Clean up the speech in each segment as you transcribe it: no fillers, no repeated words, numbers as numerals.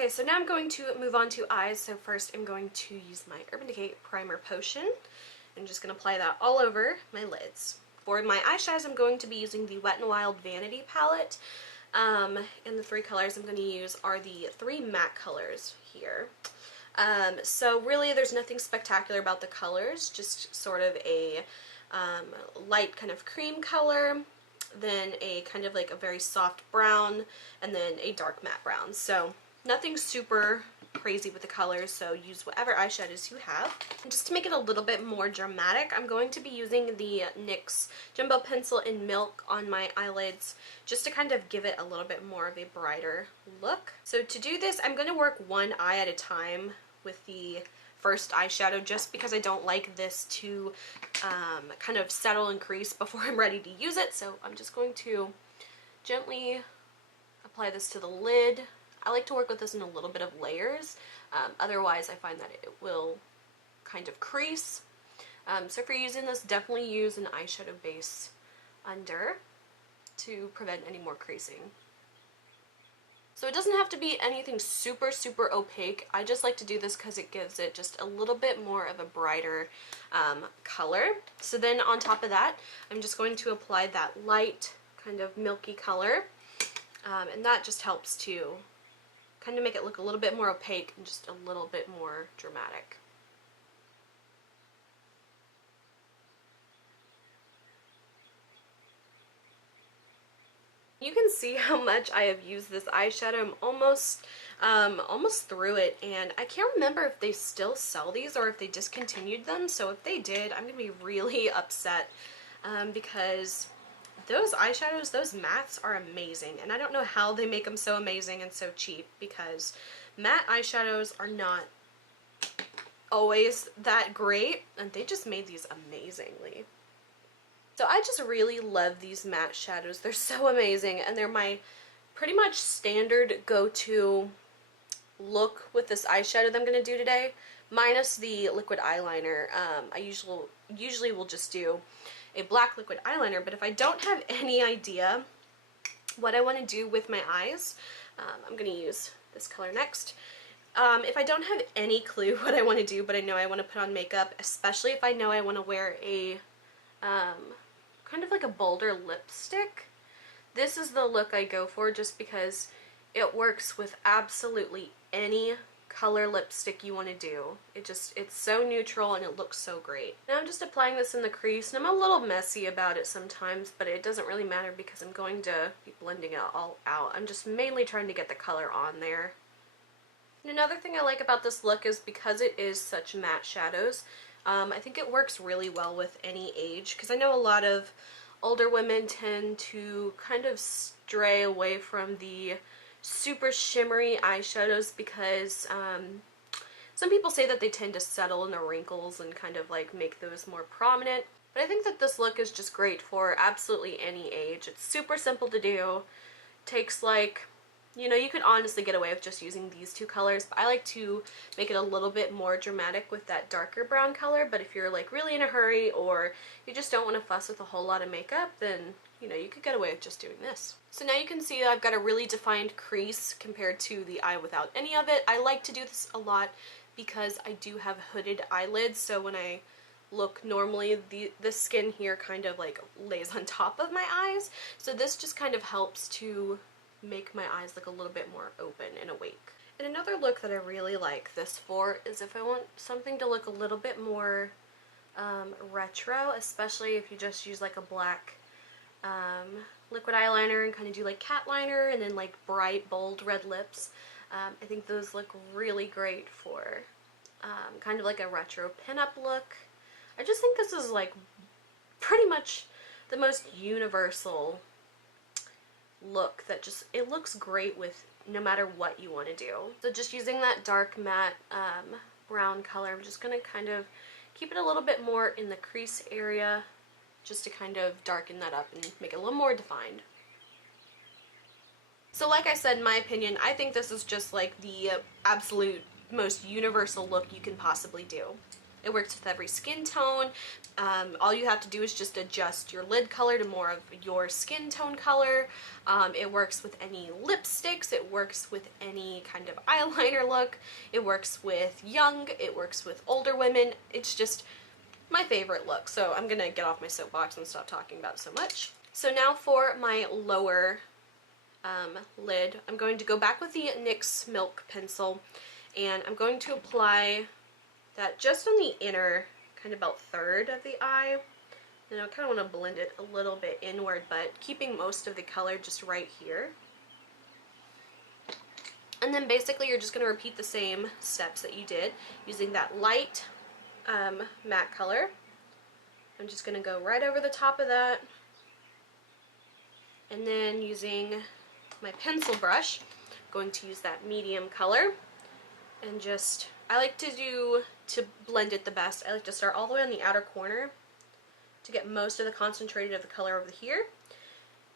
Okay, so now I'm going to move on to eyes. So first I'm going to use my Urban Decay Primer Potion. I'm just going to apply that all over my lids. For my eyeshadows, I'm going to be using the Wet n Wild Vanity palette. And the three colors I'm going to use are the three matte colors here. So really there's nothing spectacular about the colors, just sort of a light kind of cream color, then a kind of like a very soft brown, and then a dark matte brown. So nothing super crazy with the colors, so use whatever eyeshadows you have. And just to make it a little bit more dramatic, I'm going to be using the NYX Jumbo Pencil in Milk on my eyelids, just to kind of give it a little bit more of a brighter look. So to do this, I'm going to work one eye at a time with the first eyeshadow, just because I don't like this to kind of settle and crease before I'm ready to use it. So I'm just going to gently apply this to the lid. I like to work with this in a little bit of layers, otherwise I find that it will kind of crease. So if you're using this, definitely use an eyeshadow base under to prevent any more creasing. So it doesn't have to be anything super opaque. I just like to do this because it gives it just a little bit more of a brighter color. So then on top of that, I'm just going to apply that light kind of milky color, and that just helps to kind of make it look a little bit more opaque and just a little bit more dramatic. You can see how much I have used this eyeshadow. I'm almost through it, and I can't remember if they still sell these or if they discontinued them. So if they did, I'm gonna be really upset, because those eyeshadows, those mattes are amazing, and I don't know how they make them so amazing and so cheap, because matte eyeshadows are not always that great, and they just made these amazingly. So I just really love these matte shadows. They're so amazing, and they're my pretty much standard go-to look with this eyeshadow that I'm going to do today, minus the liquid eyeliner. I usually will just do a black liquid eyeliner, but if I don't have any idea what I want to do with my eyes, I'm going to use this color next. If I don't have any clue what I want to do, but I know I want to put on makeup, especially if I know I want to wear a kind of like a bolder lipstick, this is the look I go for, just because it works with absolutely any color lipstick you want to do. It's so neutral and it looks so great. Now I'm just applying this in the crease, and I'm a little messy about it sometimes, but it doesn't really matter because I'm going to be blending it all out. I'm just mainly trying to get the color on there. And another thing I like about this look is because it is such matte shadows, I think it works really well with any age, because I know a lot of older women tend to kind of stray away from the super shimmery eyeshadows because some people say that they tend to settle in the wrinkles and kind of like make those more prominent. But I think that this look is just great for absolutely any age. It's super simple to do. Takes like, you know, you could honestly get away with just using these two colors, but I like to make it a little bit more dramatic with that darker brown color. But if you're like really in a hurry, or you just don't want to fuss with a whole lot of makeup, then, you know, you could get away with just doing this. So now you can see I've got a really defined crease compared to the eye without any of it. I like to do this a lot because I do have hooded eyelids, so when I look normally, the skin here kind of like lays on top of my eyes. So this just kind of helps to make my eyes look a little bit more open and awake. And another look that I really like this for is if I want something to look a little bit more retro, especially if you just use like a black liquid eyeliner and kind of do like cat liner and then like bright bold red lips. I think those look really great for kind of like a retro pinup look. I just think this is like pretty much the most universal look that just, it looks great with no matter what you want to do. So just using that dark matte brown color, I'm just going to kind of keep it a little bit more in the crease area just to kind of darken that up and make it a little more defined. So like I said, in my opinion, I think this is just like the absolute most universal look you can possibly do. It works with every skin tone. All you have to do is just adjust your lid color to more of your skin tone color. It works with any lipsticks. It works with any kind of eyeliner look. It works with young. It works with older women. It's just my favorite look. So I'm gonna get off my soapbox and stop talking about it so much. So now for my lower lid, I'm going to go back with the NYX Milk Pencil, and I'm going to apply that just on the inner, kind of about third of the eye. And I kind of want to blend it a little bit inward, but keeping most of the color just right here. And then basically you're just going to repeat the same steps that you did using that light matte color. I'm just going to go right over the top of that. And then using my pencil brush, I'm going to use that medium color and just, I like to blend it the best, I like to start all the way on the outer corner to get most of the concentrated of the color over here,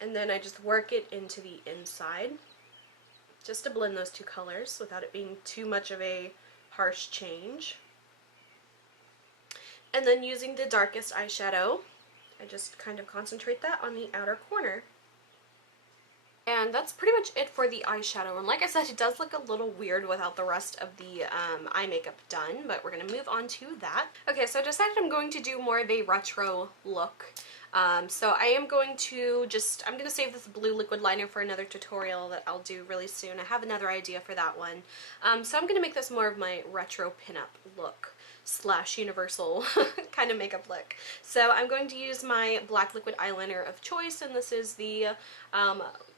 and then I just work it into the inside just to blend those two colors without it being too much of a harsh change. And then using the darkest eyeshadow, I just kind of concentrate that on the outer corner. And that's pretty much it for the eyeshadow. And like I said, it does look a little weird without the rest of the eye makeup done, but we're going to move on to that. Okay, so I decided I'm going to do more of a retro look. So I am going to I'm going to save this blue liquid liner for another tutorial that I'll do really soon. I have another idea for that one. So I'm going to make this more of my retro pinup look / universal kind of makeup look. So I'm going to use my black liquid eyeliner of choice, and this is the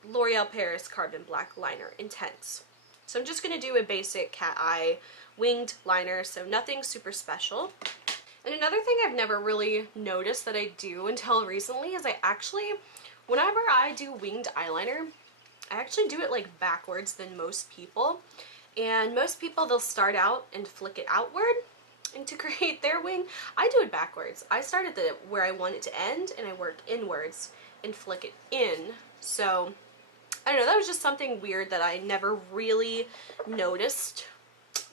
L'Oreal Paris Carbon Black Liner Intense. So I'm just going to do a basic cat eye winged liner, so nothing super special. And another thing I've never really noticed that I do until recently is whenever I do winged eyeliner, I actually do it like backwards than most people. And most people, they'll start out and flick it outward and to create their wing. I do it backwards. I start at where I want it to end, and I work inwards and flick it in. So I don't know, that was just something weird that I never really noticed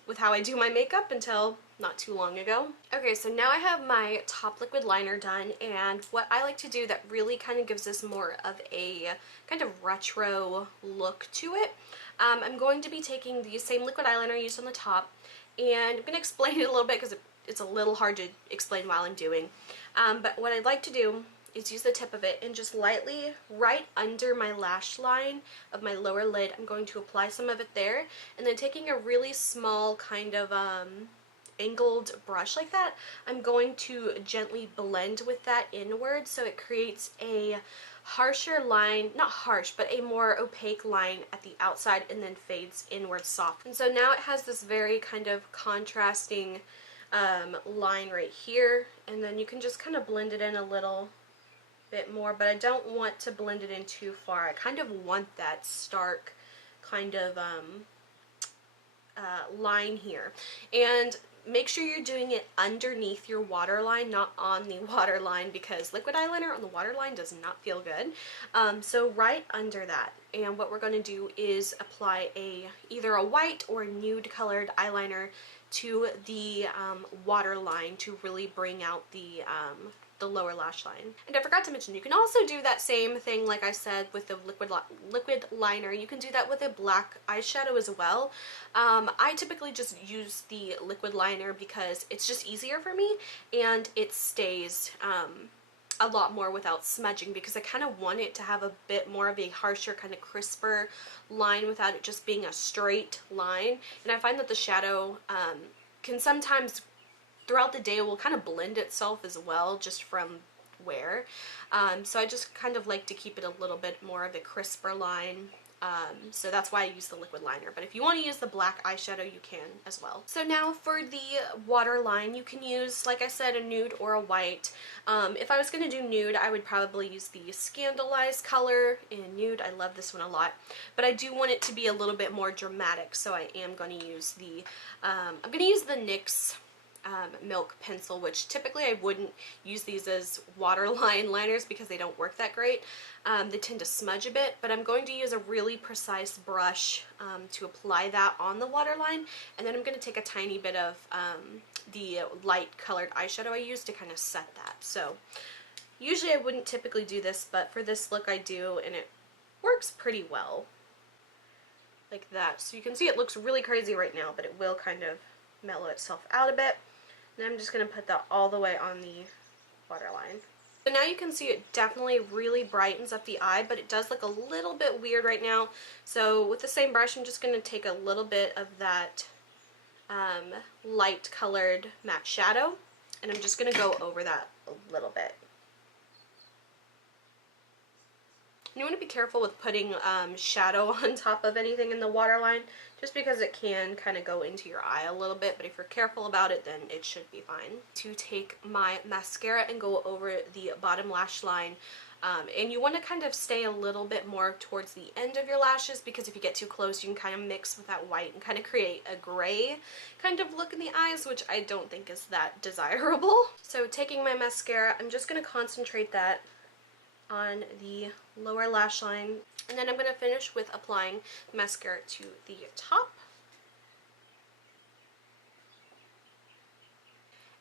with how I do my makeup until not too long ago. Okay, so now I have my top liquid liner done, and what I like to do that really kind of gives this more of a kind of retro look to it, I'm going to be taking the same liquid eyeliner I used on the top, and I'm going to explain it a little bit because it's a little hard to explain while I'm doing. But what I'd like to do is use the tip of it and just lightly right under my lash line of my lower lid, I'm going to apply some of it there, and then taking a really small kind of angled brush like that, I'm going to gently blend with that inward so it creates a harsher line, not harsh, but a more opaque line at the outside and then fades inward soft. And so now it has this very kind of contrasting line right here, and then you can just kind of blend it in a little bit more, but I don't want to blend it in too far. I kind of want that stark kind of line here. And make sure you're doing it underneath your waterline, not on the waterline, because liquid eyeliner on the waterline does not feel good. So right under that. And what we're going to do is apply either a white or a nude colored eyeliner to the waterline to really bring out the lower lash line. And I forgot to mention, you can also do that same thing like I said with the liquid liner. You can do that with a black eyeshadow as well. I typically just use the liquid liner because it's just easier for me, and it stays a lot more without smudging, because I kind of want it to have a bit more of a harsher, kind of crisper line without it just being a straight line. And I find that the shadow can sometimes throughout the day it will kind of blend itself as well, just from wear. So I just kind of like to keep it a little bit more of a crisper line. So that's why I use the liquid liner. But if you want to use the black eyeshadow, you can as well. So now for the waterline, you can use, like I said, a nude or a white. If I was going to do nude, I would probably use the Scandalized color in nude. I love this one a lot. But I do want it to be a little bit more dramatic, so I am going to use the, I'm going to use the NYX Milk pencil, which typically I wouldn't use these as waterline liners because they don't work that great. They tend to smudge a bit, but I'm going to use a really precise brush to apply that on the waterline, and then I'm going to take a tiny bit of the light colored eyeshadow I use to kind of set that. So usually I wouldn't typically do this, but for this look I do, and it works pretty well. Like that. So you can see it looks really crazy right now, but it will kind of mellow itself out a bit. And I'm just going to put that all the way on the waterline. So now you can see it definitely really brightens up the eye, but it does look a little bit weird right now. So with the same brush, I'm just going to take a little bit of that light colored matte shadow, and I'm just going to go over that a little bit. You want to be careful with putting shadow on top of anything in the waterline, just because it can kind of go into your eye a little bit, but if you're careful about it, then it should be fine. To take my mascara and go over the bottom lash line, and you want to kind of stay a little bit more towards the end of your lashes, because if you get too close, you can kind of mix with that white and kind of create a gray kind of look in the eyes, which I don't think is that desirable. So taking my mascara, I'm just going to concentrate that on the lower lash line, and then I'm going to finish with applying mascara to the top.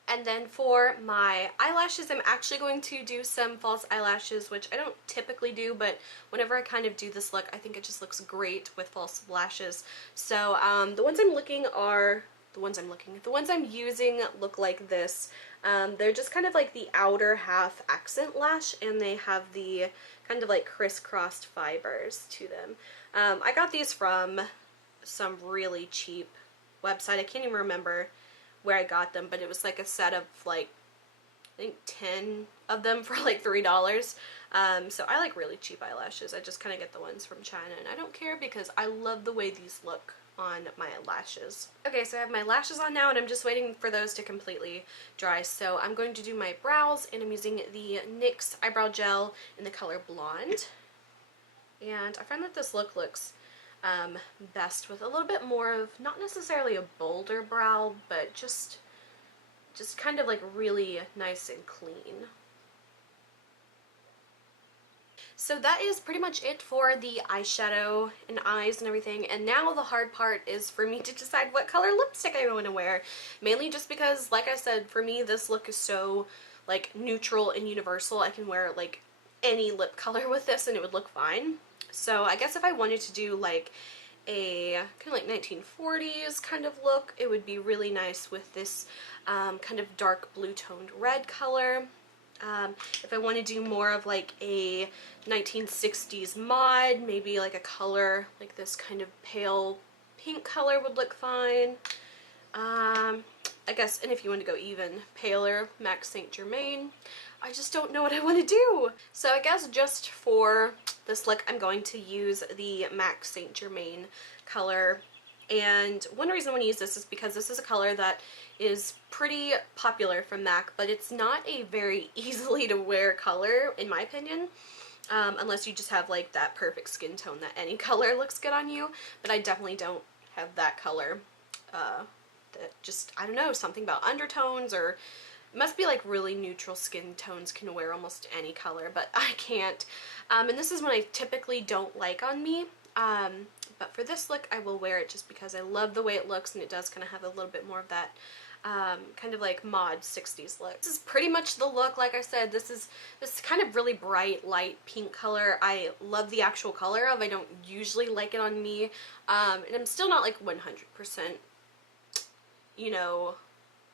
And then for my eyelashes, I'm actually going to do some false eyelashes, which I don't typically do, but whenever I kind of do this look, I think it just looks great with false lashes. So the ones I'm using look like this. They're just kind of like the outer half accent lash, and they have the kind of like crisscrossed fibers to them. I got these from some really cheap website. I can't even remember where I got them, but it was like a set of like, I think 10 of them for like $3. So I like really cheap eyelashes. I just kind of get the ones from China, and I don't care because I love the way these look on my lashes. Okay, so I have my lashes on now, and I'm just waiting for those to completely dry. So I'm going to do my brows, and I'm using the NYX Eyebrow Gel in the color Blonde. And I find that this look looks best with a little bit more of, not necessarily a bolder brow, but just kind of like really nice and clean. So that is pretty much it for the eyeshadow and eyes and everything, and now the hard part is for me to decide what color lipstick I want to wear, mainly just because, like I said, for me this look is so like neutral and universal. I can wear like any lip color with this and it would look fine. So I guess if I wanted to do like a kind of like 1940s kind of look, it would be really nice with this kind of dark blue toned red color. If I want to do more of like a 1960s mod, maybe like a color like this kind of pale pink color would look fine. I guess, and if you want to go even paler, MAC Saint Germain. I just don't know what I want to do. So I guess just for this look, I'm going to use the MAC Saint Germain color. And one reason I want to use this is because this is a color that is pretty popular from MAC, but it's not a very easily to wear color, in my opinion, unless you just have like that perfect skin tone that any color looks good on you. But I definitely don't have that color. That just, I don't know, something about undertones, or it must be like really neutral skin tones can wear almost any color, but I can't. And this is one I typically don't like on me. But for this look, I will wear it just because I love the way it looks, and it does kind of have a little bit more of that kind of like mod 60s look. This is pretty much the look. Like I said, this is this kind of really bright light pink color. I love the actual color of. I don't usually like it on me, and I'm still not like 100%, you know,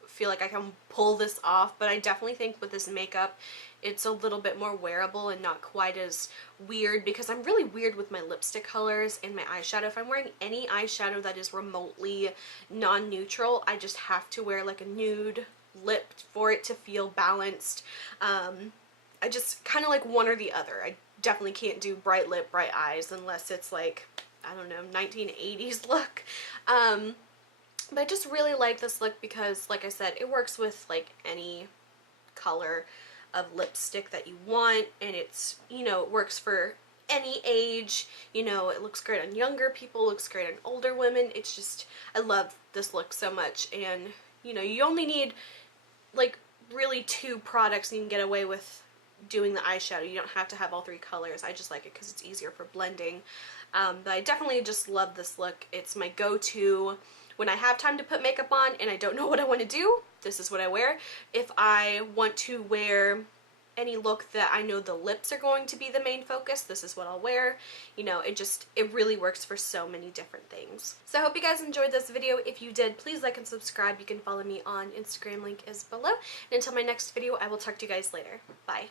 feel like I can pull this off, but I definitely think with this makeup it's a little bit more wearable and not quite as weird, because I'm really weird with my lipstick colors and my eyeshadow. If I'm wearing any eyeshadow that is remotely non-neutral, I just have to wear like a nude lip for it to feel balanced. I just kind of like one or the other. I definitely can't do bright lip, bright eyes unless it's like, I don't know, 1980s look. But I just really like this look because, like I said, it works with like any color of lipstick that you want, and it's, you know, it works for any age. You know, it looks great on younger people, looks great on older women. It's just, I love this look so much, and You know, you only need like really 2 products and you can get away with doing the eyeshadow. You don't have to have all 3 colors. I just like it because it's easier for blending. But I definitely just love this look. It's my go-to when I have time to put makeup on and I don't know what I want to do. This is what I wear. If I want to wear any look that I know the lips are going to be the main focus, this is what I'll wear. You know, it really works for so many different things. So I hope you guys enjoyed this video. If you did, please like and subscribe. You can follow me on Instagram, link is below. And until my next video, I will talk to you guys later. Bye.